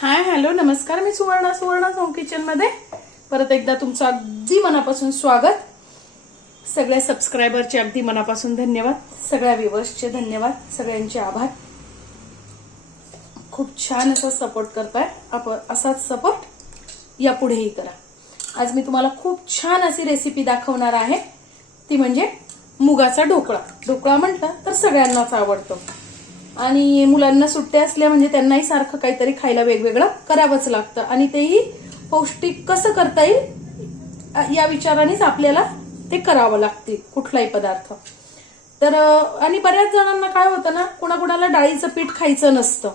Hi hello नमस्कार मी Suvarna Suvarna home किचनमध्ये. परत एकदा तुमचं अगदी मनापासून स्वागत. सगळ्या सबस्क्रायबरचे अगदी मनापासून धन्यवाद. सगळ्या व्ह्युअर्सचे धन्यवाद. सगळ्यांचे आभार. खूप छान असा सपोर्ट करताय. आपण असाच सपोर्ट यापुढेही करा. आज मी तुम्हाला खूप छान अशी रेसिपी दाखवणार आहे. ती म्हणजे मुगाचा ढोकळा. ढोकळा म्हटलं तर सगळ्यांनाच आवडतो. आणि मुलांना सुट्ट्या असल्या म्हणजे त्यांनाही सारखं काहीतरी खायला वेगवेगळं करावंच लागतं. आणि तेही पौष्टिक कसं करता येईल या विचारानेच आपल्याला ते करावं लागते कुठलाही पदार्थ. तर आणि बऱ्याच जणांना काय होतं ना कुणाकुणाला डाळीचं पीठ खायचं नसतं.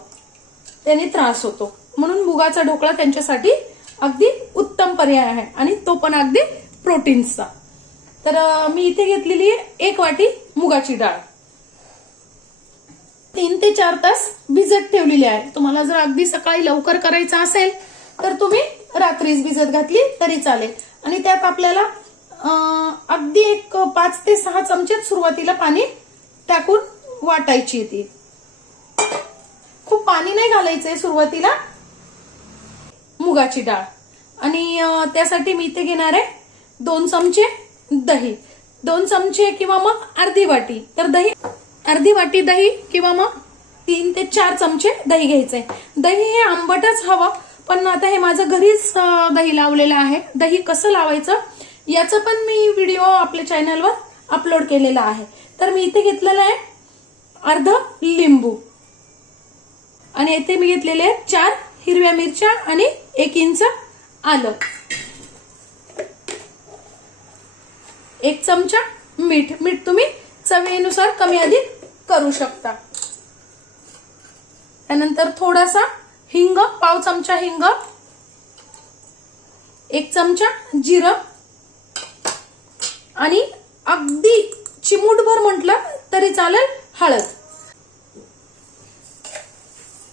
त्याने त्रास होतो. म्हणून मुगाचा ढोकळा त्यांच्यासाठी अगदी उत्तम पर्याय आहे. आणि तो पण अगदी प्रोटीन्सचा. तर मी इथे घेतलेली आहे एक वाटी मुगाची डाळ. तीन ते चार तास भिजत ठेवलेली आहे तुम्हाला जर अगदी सकाळी लवकर करायचं असेल तर तुम्ही रात्रीच भिजत घातली तरी चालेल. आणि त्यात आपल्याला अगदी एक पाच ते सहा चमचेच सुरुवातीला पाणी टाकून वाटायची ती. खूप पाणी नाही घालायचंय सुरुवातीला. मुगाची डाळ. आणि त्यासाठी मी इथे घेणार आहे दोन चमचे दही. दोन चमचे किंवा मग अर्धी वाटी. तर दही अर्धी वाटी दही किंवा मग तीन ते चार चमचे दही घ्यायचे. दही हे आंबटच हवं पण आता हे माझं घरीच दही लावलेलं आहे. दही कसं लावायचं याचं पण मी व्हिडिओ आपल्या चॅनलवर अपलोड केलेला आहे. तर मी इथे घेतलेलं आहे अर्ध लिंबू. आणि येथे मी घेतलेले आहेत चार हिरव्या मिरच्या आणि एक इंच आलं. एक चमचा मीठ. मीठ तुम्ही चवीनुसार कमी अधिक करू शकता. त्यानंतर थोडासा हिंग पाव चमचा हिंग एक चमचा जिरं आणि अगदी चिमूटभर म्हटलं तरी चालेल हळद.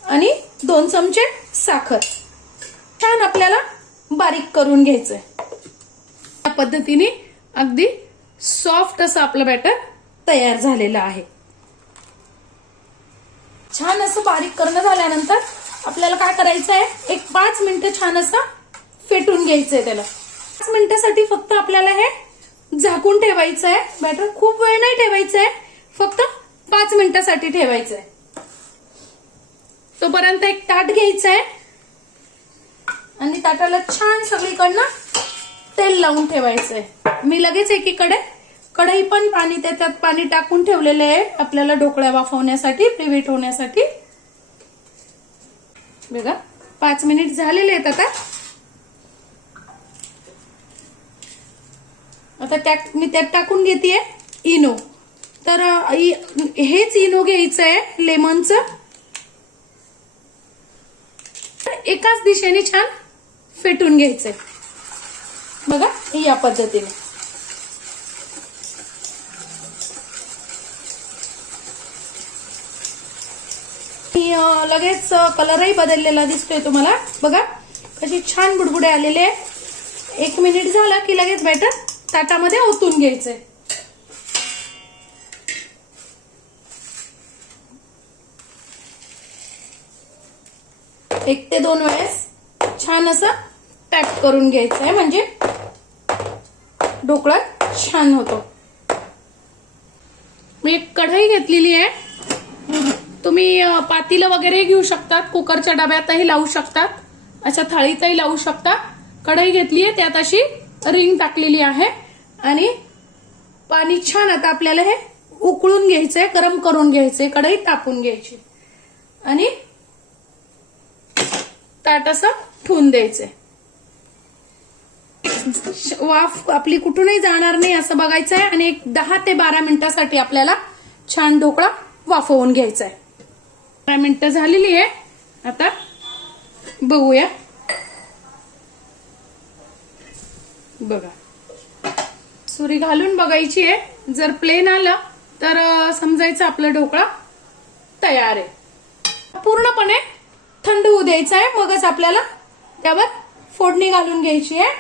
आणि दोन चमचे साखर. छान आपल्याला बारीक करून घ्यायचंय. या पद्धतीने अगदी सॉफ्ट असं आपलं बॅटर तयार झालेलं आहे. छान असं बारीक करणं झाल्यानंतर आपल्याला काय करायचं आहे एक पाच मिनिटं छान असं फेटून घ्यायचंय त्याला. पाच मिनिटासाठी फक्त आपल्याला हे झाकून ठेवायचं आहे बॅटर खूप वेळ नाही ठेवायचं आहे फक्त पाच मिनिटासाठी ठेवायचं आहे तोपर्यंत एक ताट घ्यायचं आहे आणि ताटाला छान सगळीकडनं तेल लावून ठेवायचंय. मी लगेच एकीकडे कढई पण पाणी त्याच्यात पाणी टाकून ठेवलेले आहे. आपल्याला ढोकळ्या वाफवण्यासाठी प्रिव्हेट होण्यासाठी. बघा पाच मिनिट झालेले आहेत आता. आता त्या- मी त्यात टाकून घेते इनो. तर हेच इनो घ्यायचं आहे लेमनचं. एकाच दिशेने छान फेटून घ्यायचंय. बघा या पद्धतीने. लगेच कलरही बदललेला दिसतोय तुम्हाला. बघा कशी छान बुडबुडे आलेले आहे एक मिनिट झाला की लगेच बॅटर ताटामध्ये ओतून घ्यायचंय एक ते दोन वेळेस छान असं टॅप करून घ्यायचं आहे. म्हणजे ढोकळा छान होतो. मी एक कढई घेतलेली आहे. तुम्ही पातीलं वगैरे घेऊ शकतात कुकरच्या डब्यातही लावू शकतात अशा थाळीतही लावू शकता. कढई घेतली आहे त्यात अशी रिंग टाकलेली आहे. आणि पाणी छान आता आपल्याला हे उकळून घ्यायचंय गरम करून घ्यायचंय कढई तापून घ्यायची. आणि ताट असं ठेवून द्यायचंय. वाफ आपली कुठूनही जाणार नाही असं बघायचं आहे आणि एक दहा ते बारा मिनिटासाठी आपल्याला छान ढोकळा वाफवून घ्यायचा आहे पंधरा मिनिटं झालेली आहे. आता बघूया. बघा. सुरी घालून बघायची आहे. जर प्लेन आलं तर समजायचं आपला ढोकळा तयार आहे. पूर्णपणे थंड होऊ द्यायचा आहे. मगच आपल्याला त्यावर फोडणी घालून घ्यायची आहे.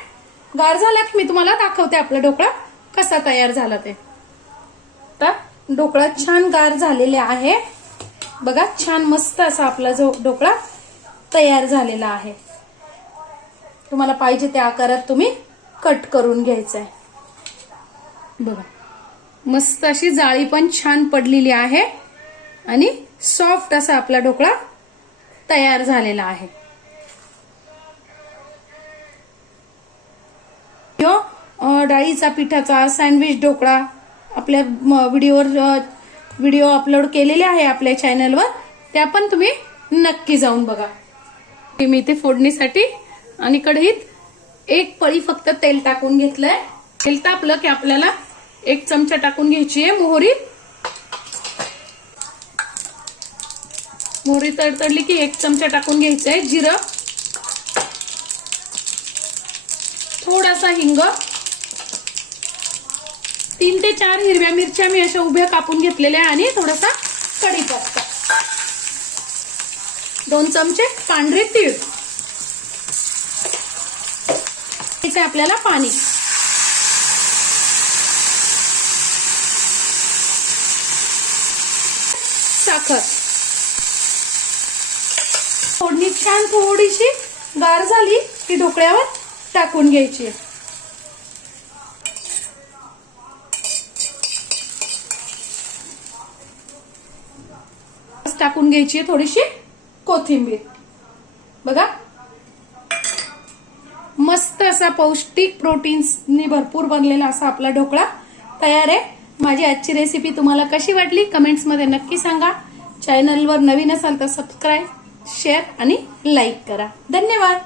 गार झाला की मी तुम्हाला दाखवते आपला ढोकळा कसा तयार झाला ते. तर ढोकळा छान गार झालेले आहे. बघा छान मस्त असा आपला जो ढोकळा तयार झालेला आहे. तुम्हाला पाहिजे त्या आकारात तुम्ही कट करून घ्यायचं आहे बघा मस्त अशी जाळी पण छान पडलेली आहे आणि सॉफ्ट असा आपला ढोकळा तयार झालेला आहे. डाळीचा पिठाचा सँडविच ढोकळा आपल्या व्हिडिओवर व्हिडिओ अपलोड केलेले आहे आपल्या चॅनलवर त्या पण तुम्ही नक्की जाऊन बघा. मी ते फोडणीसाठी आणि कढईत एक पळी फक्त तेल टाकून घेतलंय. तेल तापलं की आपल्याला एक चमचा टाकून घ्यायची आहे मोहरी. मोहरी तडतडली की एक चमचा टाकून घ्यायचं आहे जिरं. थोडासा हिंग. तीन ते चार हिरव्या मिरच्या मी अशा उभ्या कापून घेतलेल्या आहे आणि थोडासा कढीपत्ता दोन चमचे पांढरे तीळ. इथे आपल्याला पाणी. साखर. फोडणी छान थोडीशी गार झाली की ढोकळ्यावर टाकून घ्यायची टाकून घ्यायची आहे थोडीशी कोथिंबीर. बघा. मस्त असा पौष्टिक प्रोटीन्सनी भरपूर बनलेला असा आपला ढोकळा तयार आहे. माझी आजची रेसिपी तुम्हाला कशी वाटली? कमेंट्समध्ये नक्की सांगा. चॅनलवर नवीन असाल तर सबस्क्राईब शेअर आणि लाईक करा. धन्यवाद.